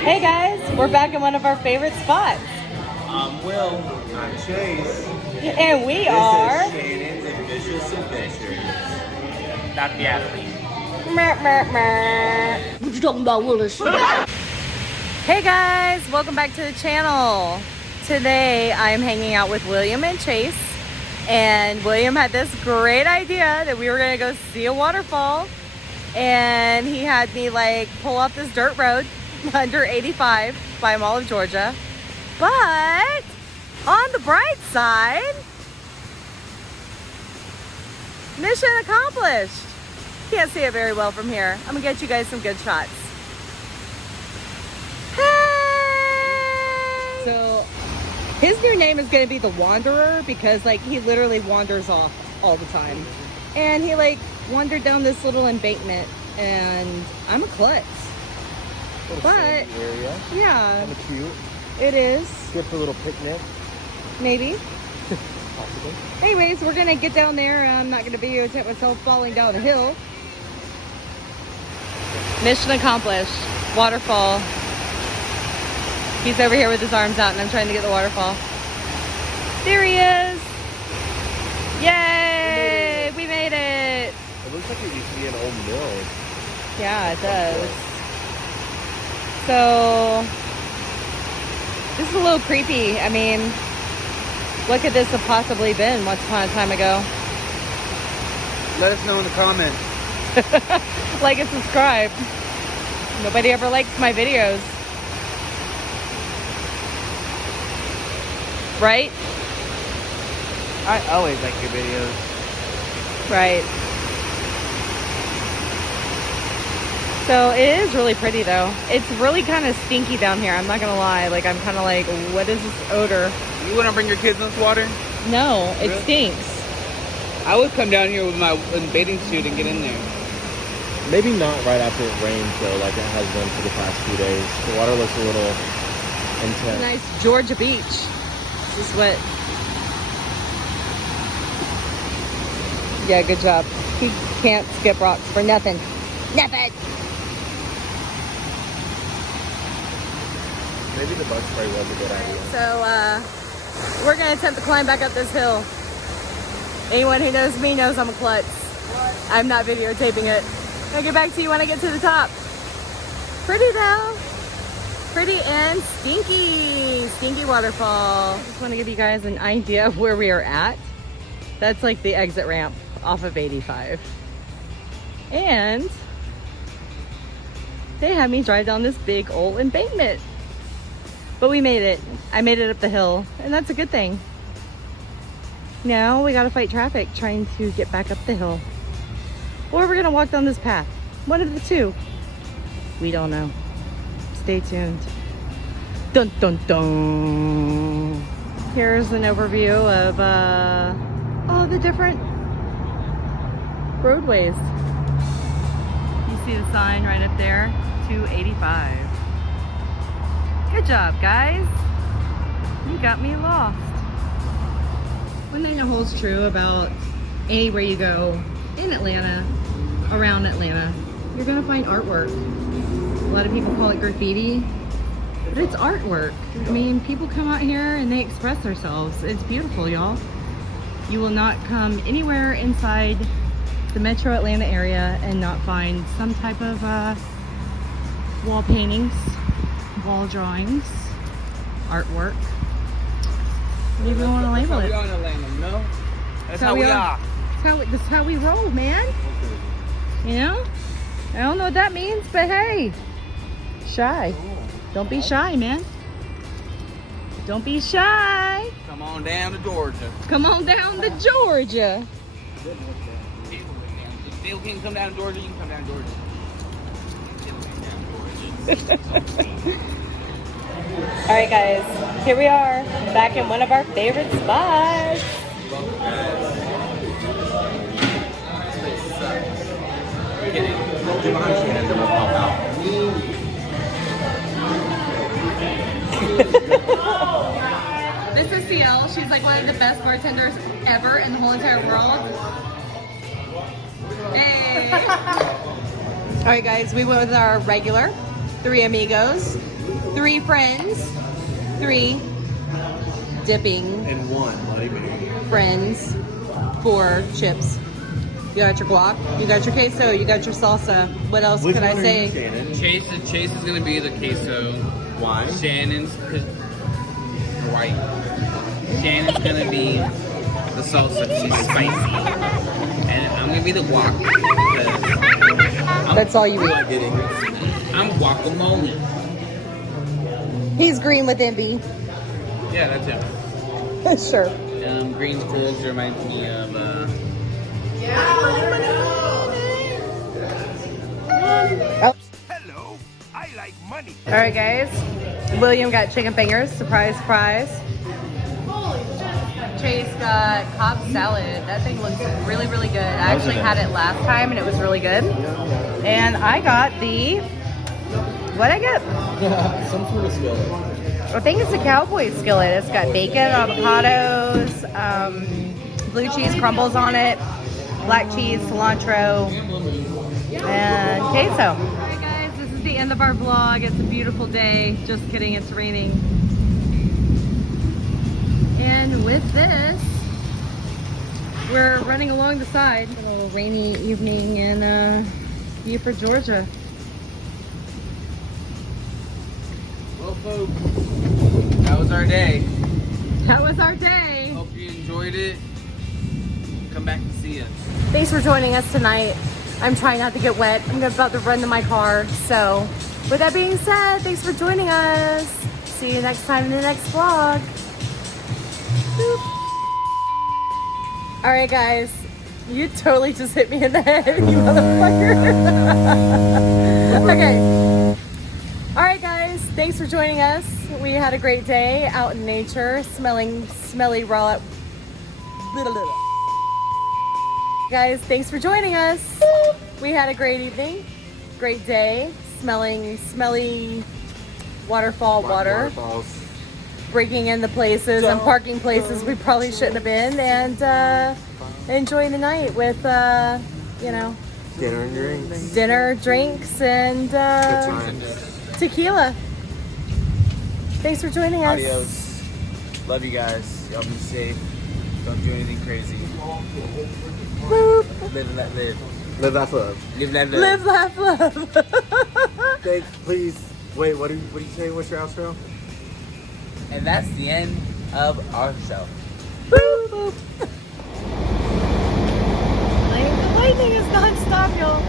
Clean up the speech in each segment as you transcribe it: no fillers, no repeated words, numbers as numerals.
Hey guys, we're back in one of our favorite spots. I'm Will. I'm Chase. And we are... This is Shannon's Ambitious Adventures. Not the athlete. What you talking about, Willis? Hey guys, welcome back to the channel. Today I'm hanging out with William and Chase. And William had this great idea that we were gonna go see a waterfall. And he had me like pull off this dirt road under 85 by Mall of Georgia. But on the bright side, mission accomplished. Can't see it very well from here. I'm gonna get you guys some good shots. Hey! So his new name is gonna be the Wanderer because like he literally wanders off all the time. And he like wandered down this little embankment and I'm a klutz. But area. yeah, Kind of cute. it is. Good for a little picnic. Maybe. Possibly. Anyways, we're gonna get down there. I'm not gonna videotape myself falling down a hill. Mission accomplished. Waterfall. He's over here with his arms out and I'm trying to get the waterfall. There he is. Yay! We made it. It looks like it used to be an old mill. Yeah, it does. So this is a little creepy. I mean, what could this have possibly been once upon a time ago? Let us know in the comments. Like and subscribe. Nobody ever likes my videos. Right? I always like your videos. Right. So it is really pretty though. It's really kind of stinky down here. I'm not gonna lie. Like I'm kind of like, what is this odor? You want to bring your kids in this water? No, it Really? stinks. I would come down here with my bathing suit and get in there. Maybe not right after it rains though, like it has been for the past few days. The water looks a little intense. Nice Georgia beach. This is what. Yeah, good job. He can't skip rocks for nothing. Nothing. Maybe the bug spray was a good idea. So we're gonna attempt to climb back up this hill. Anyone who knows me knows I'm a klutz. I'm not videotaping it. I'll get back to you when I get to the top. Pretty though. Pretty and stinky. Stinky waterfall. I just want to give you guys an idea of where we are at. That's like the exit ramp off of 85. And they had me drive down this big old embankment. But we made it. I made it up the hill, and that's a good thing. Now we gotta fight traffic trying to get back up the hill. Or we're gonna walk down this path. One of the two. We don't know. Stay tuned. Dun dun dun. Here's an overview of all the different roadways. You see the sign right up there, 285. Good job, guys. You got me lost. One thing that holds true about anywhere you go in Atlanta, around Atlanta, you're gonna find artwork. A lot of people call it graffiti, but it's artwork. I mean, people come out here and they express themselves. It's beautiful, y'all. You will not come anywhere inside the metro Atlanta area and not find some type of wall paintings, wall drawings, artwork. What do you want to label it? That's how we are in Atlanta, you know? That's how we we are. are. That's how we roll, man. You know? I don't know what that means, but hey, shy. Don't be shy, man. Don't be shy. Come on down to Georgia. Come on down to Georgia. If Bill can come down to Georgia, you can come down to Georgia. Bill can down to Georgia. All right, guys, here we are back in one of our favorite spots. Get behind Shannon, then we'll pop out. This is CL. She's like one of the best bartenders ever in the whole entire world. Hey. All right, guys, we went with our regular 3 amigos. 3 friends, 3 dipping And one, not even. friends, 4 chips. You got your guac, you got your queso, you got your salsa. What else Which could I one are say? you, Shannon? Chase is gonna be the queso. Why? Shannon's white. Shannon's gonna be the salsa, she's spicy. And I'm gonna be the guac. That's all you eat. Not getting it. I'm guacamole. He's green with envy. Yeah, that's it. Sure. Green schools reminds me of Oh. Hello, I like money. All right, guys. William got chicken fingers. Surprise, surprise. Chase got Cobb salad. That thing looks really, really good. I actually had it last time and it was really good. And I got the, what'd I get? Some sort of skillet. I think it's a cowboy skillet. It's got bacon, avocados, blue cheese crumbles on it, black cheese, cilantro, and queso. Alright guys, this is the end of our vlog. It's a beautiful day. Just kidding, it's raining. And with this, we're running along the side. A little rainy evening in Beaufort, Georgia. well, folks, that was our day. That was our day. Hope you enjoyed it. Come back and see us. Thanks for joining us tonight. I'm trying not to get wet. I'm about to run to my car. So with that being said, thanks for joining us. See you next time in the next vlog. Boop. All right, guys. You totally just hit me in the head, you motherfucker. Okay. All right, guys. Thanks for joining us. We had a great day out in nature, smelling smelly raw. Guys, thanks for joining us. We had a great evening, great day, smelling smelly waterfall water, Waterfalls. breaking into places and parking places we probably shouldn't have been, and enjoying the night with, you know, Dinner and drinks. dinner, drinks, and Good times. tequila. Thanks for joining us. Adios. Love you guys. Y'all be safe. Don't do anything crazy. Boop. Live and let live. Live that love. Live, let live. Live, laugh, love. Thanks, please. Wait, what do you say? What's your outro? And that's the end of our show. Boop, boop. The lightning is non-stop, y'all.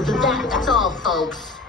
remember that. That's all, folks.